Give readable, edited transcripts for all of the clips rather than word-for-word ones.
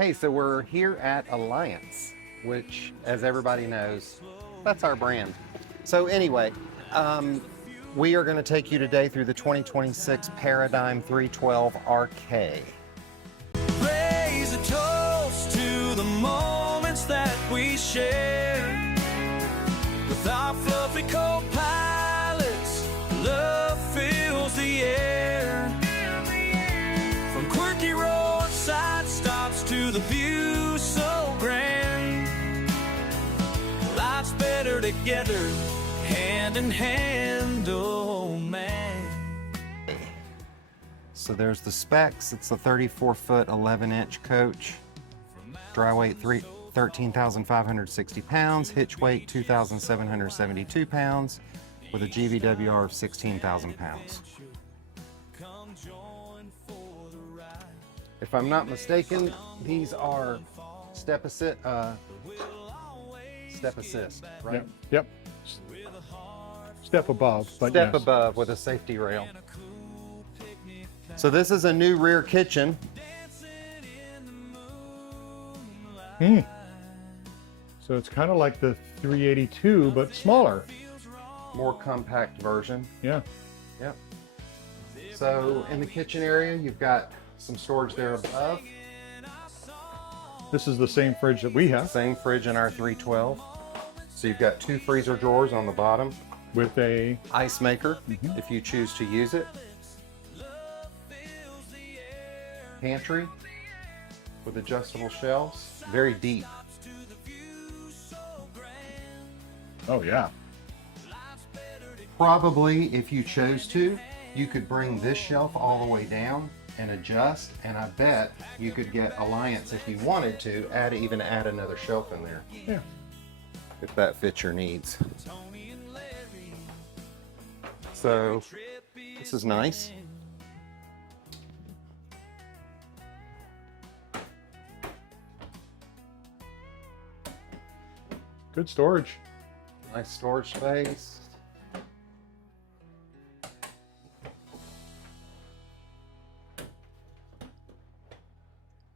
Hey, so we're here at Alliance, which, as everybody knows, that's our brand. So anyway, we are going to take you today through the 2026 Paradigm 312 RK. Raise a toast to the moments that we share with our fluffy co-pilots. Love fills the air. From quirky roadside stops to the view so grand. Life's better together, hand in hand, oh man. So there's the specs. It's a 34-foot, 11-inch coach. Dry weight 13,560 pounds. Hitch weight 2,772 pounds with a GVWR of 16,000 pounds. If I'm not mistaken, these are step assist, right? Yep. Step above, but Step yes. above with a safety rail. So this is a new rear kitchen. So it's kind of like the 382, but smaller. More compact version. Yeah. Yep. So in the kitchen area, you've got some storage there above. This is the same fridge that we have Same fridge in our 312. So you've got two freezer drawers on the bottom. with a, Ice maker, if you choose to use it. Pantry with adjustable shelves. Very deep. oh yeah. Probably, if you chose to, you could bring this shelf all the way down and adjust, and I bet you could get Alliance, if you wanted to, even add another shelf in there, Yeah. if that fits your needs. So, this is nice. Good storage. Nice storage space.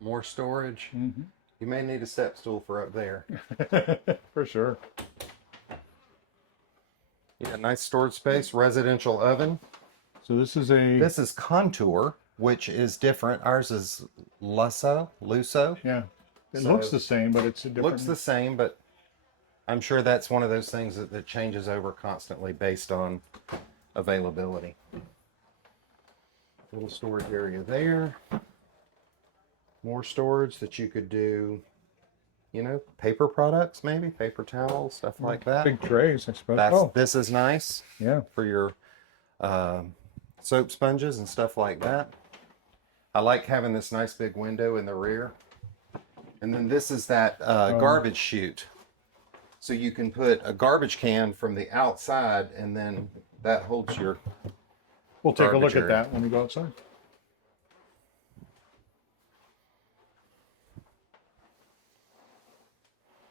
More storage. You may need a step stool for up there. For sure. Yeah, nice storage space. Residential oven. So this is This is Contour, which is different. Ours is Lusso. yeah. It So- looks the same, but it's a different. Looks the same, but I'm sure that's one of those things that changes over constantly based on availability. Little storage area there. More storage that you could do, paper products, maybe paper towels, stuff like that. Big trays, I suppose. This is nice Yeah. for your soap sponges and stuff like that. I like having this nice big window in the rear. And then this is that garbage chute. So you can put a garbage can from the outside, and then that holds your... We'll take a look garbage at area. that when we go outside.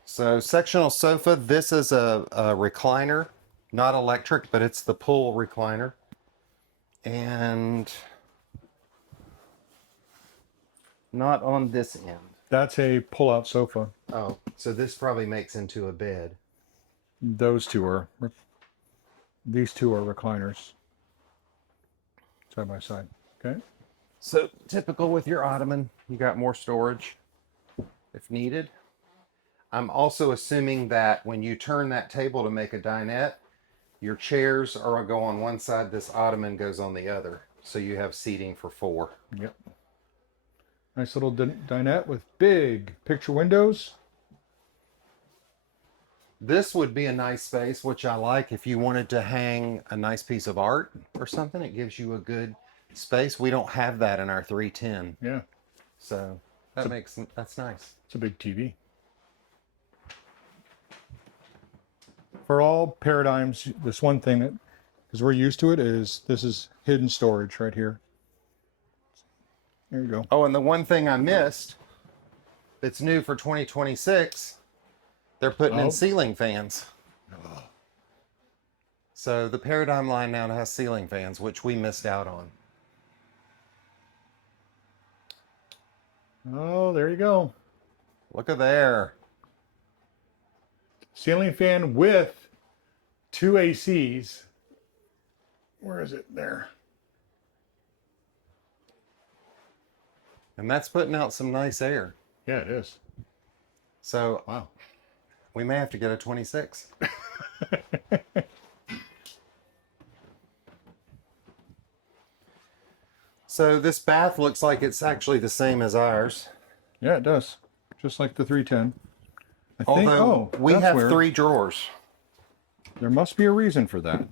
So sectional sofa, this is a recliner, not electric, but it's the pull recliner. And not on this end. That's a pull-out sofa. Oh, so this probably makes into a bed. These two are recliners. Side by side. Okay. So typical with your ottoman, you got more storage if needed. I'm also assuming that when you turn that table to make a dinette, your chairs go on one side, this ottoman goes on the other. So you have seating for 4. Yep. Nice little dinette with big picture windows. This would be a nice space, which I like if you wanted to hang a nice piece of art or something. It gives you a good space. We don't have that in our 310. Yeah. So that's nice. It's a big TV. For all paradigms, this one thing that, because we're used to it, is this is hidden storage right here. There you go. Oh, and the one thing I missed that's new for 2026, they're putting in ceiling fans. So the Paradigm line now has ceiling fans, which we missed out on. Oh, there you go. Look at there. Ceiling fan with 2 ACs. Where is it? There. And that's putting out some nice air. Yeah, it is. So Wow. we may have to get a 26. So this bath looks like it's actually the same as ours. Yeah, it does. Just like the 310. I think, Although we that's have weird. 3 drawers. There must be a reason for that.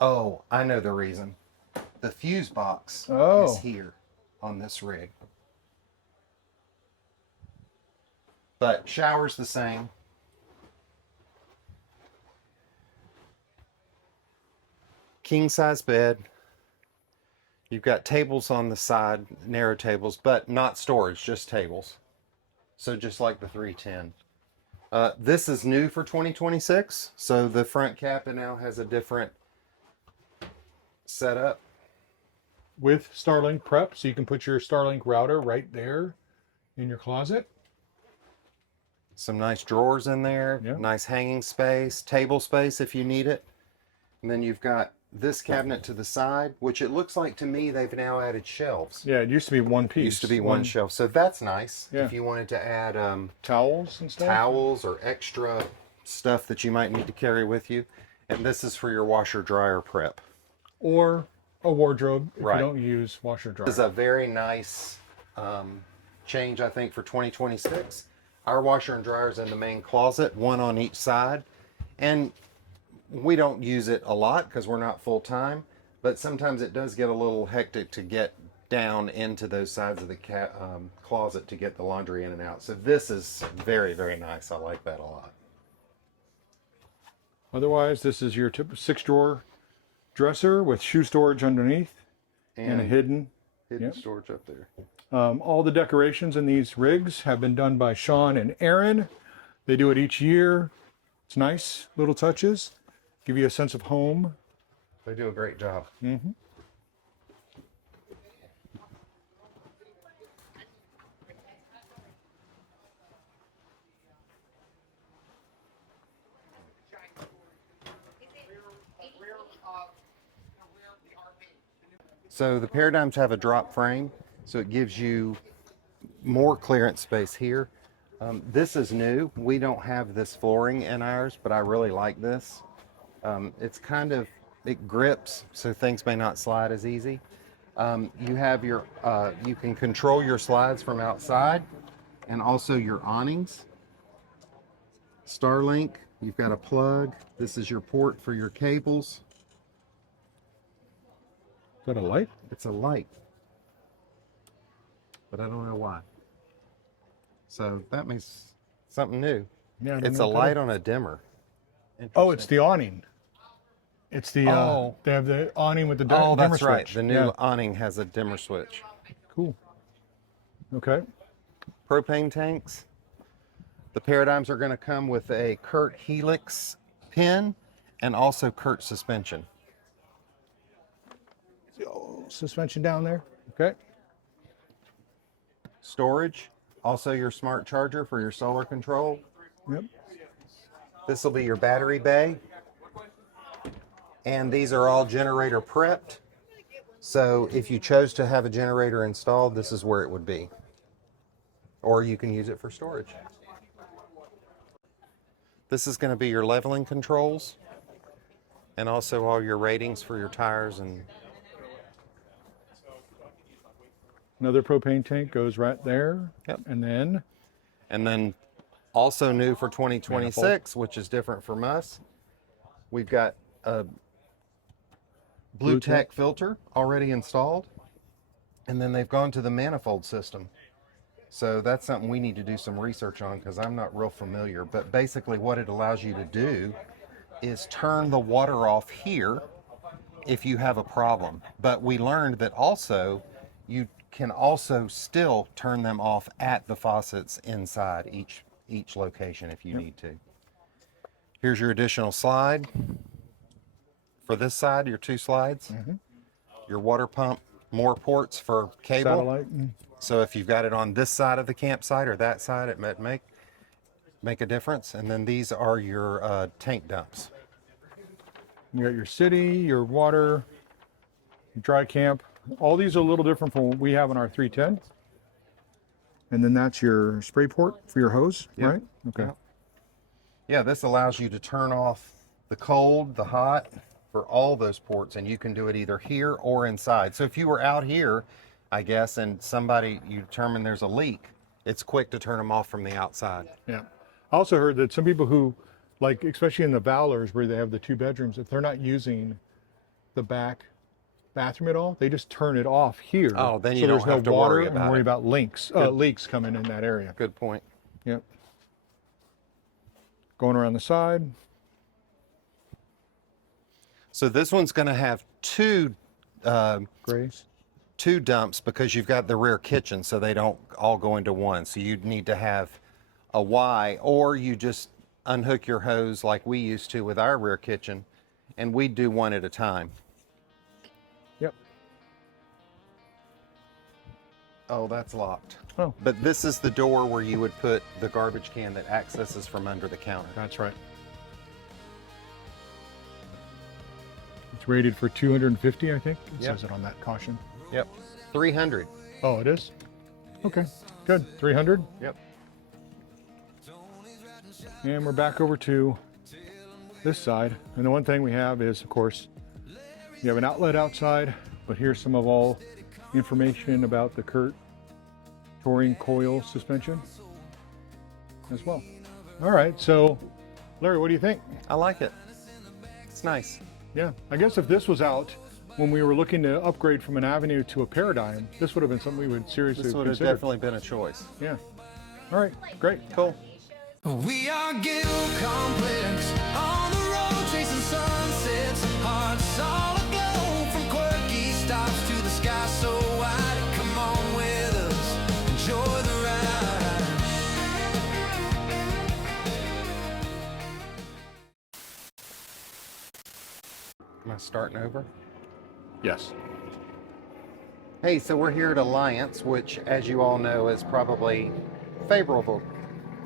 Oh, I know the reason. The fuse box Oh. is here on this rig. But shower's the same. King size bed. You've got tables on the side, narrow tables, but not storage, just tables. So just like the 310. This is new for 2026. So the front cabin now has a different setup. With Starlink prep, so you can put your Starlink router right there in your closet. Some nice drawers in there, Yeah. nice hanging space, table space if you need it. And then you've got this cabinet to the side, which it looks like to me they've now added shelves. Yeah, it used to be one piece. Used to be one shelf. So that's nice Yeah. if you wanted to add Towels and stuff. towels or extra stuff that you might need to carry with you. And this is for your washer dryer prep. Or a wardrobe if Right. you don't use washer dryer. This is a very nice change, I think, for 2026. Our washer and dryer is in the main closet, one on each side. And we don't use it a lot because we're not full time, but sometimes it does get a little hectic to get down into those sides of the closet to get the laundry in and out. So this is very, very nice. I like that a lot. Otherwise, this is your 6-drawer dresser with shoe storage underneath and a hidden. Yep. storage up there. All the decorations in these rigs have been done by Sean and Aaron. They do it each year. It's nice little touches. Give you a sense of home. They do a great job. Mm-hmm. So the Paradigms have a drop frame, so it gives you more clearance space here. This is new. We don't have this flooring in ours, but I really like this. It's kind of, it grips, so things may not slide as easy. You have your, you can control your slides from outside and also your awnings. Starlink, you've got a plug. This is your port for your cables. Is that a light? It's a light, but I don't know why. So that means something new. Yeah, I don't It's know a what that light is. on a dimmer. Oh, it's the awning. It's the, Oh. they have the awning with the Oh, dimmer that's right. switch. The new Yeah. awning has a dimmer switch. Cool. Okay. Propane tanks. The Paradigms are going to come with a Kurt Helix pin and also Kurt suspension. Suspension down there. Okay. Storage, also your smart charger for your solar control. Yep. This will be your battery bay. And these are all generator prepped. So if you chose to have a generator installed, this is where it would be. Or you can use it for storage. This is going to be your leveling controls and also all your ratings for your tires. And Another propane tank goes right there. Yep. And then also new for 2026, which is different from us, we've got a Blue Tech filter already installed. And then they've gone to the manifold system. So that's something we need to do some research on because I'm not real familiar. But basically what it allows you to do is turn the water off here if you have a problem. But we learned that also you can also still turn them off at the faucets inside each location if you need to. Here's your additional slide. For this side, your 2 slides. Your water pump more ports for cable. Satellite. So if you've got it on this side of the campsite or that side, it might make a difference. And then these are your tank dumps. You got your city, your water, dry camp. All these are a little different from what we have on our 310. And then that's your spray port for your hose, right? Okay. Yeah, this allows you to turn off the cold, the hot for all those ports, and you can do it either here or inside. So if you were out here, I guess, and you determine there's a leak, it's quick to turn them off from the outside. Yeah. I also heard that some people who, like, especially in the Valors where they have the 2 bedrooms, if they're not using the back bathroom at all, they just turn it off here. Oh, then you so don't there's no have to water worry and about worry it. about leaks coming in that area. Good point. Yep. Going around the side. So this one's going to have two Grace. dumps because you've got the rear kitchen, so they don't all go into one. So you'd need to have a Y, or you just unhook your hose like we used to with our rear kitchen, and we do one at a time. Yep. Oh, that's locked. Oh, But this is the door where you would put the garbage can that accesses from under the counter. that's right. It's rated for 250, I think. It Yep. says it on that caution. Yep. 300. Oh, it is? Okay, good. 300. Yep. And we're back over to this side. And the one thing we have is, of course, you have an outlet outside, but here's some of all information about the Kurt touring coil suspension as well. All right, so Larry, what do you think? I like it. It's nice. Yeah, I guess if this was out when we were looking to upgrade from an Avenue to a Paradigm, this would have been something we would seriously This would have consider. definitely been a choice. Yeah. All right, great. Cool. We are GilComPlex, on the road chasing sunsets, hearts all aglow from quirky stops to the sky so wide. Come on with us, enjoy the ride. Am I starting over? Yes. Hey, so we're here at Alliance, which, as you all know, is probably favorable.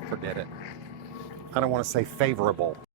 Forget it. I don't want to say favorable.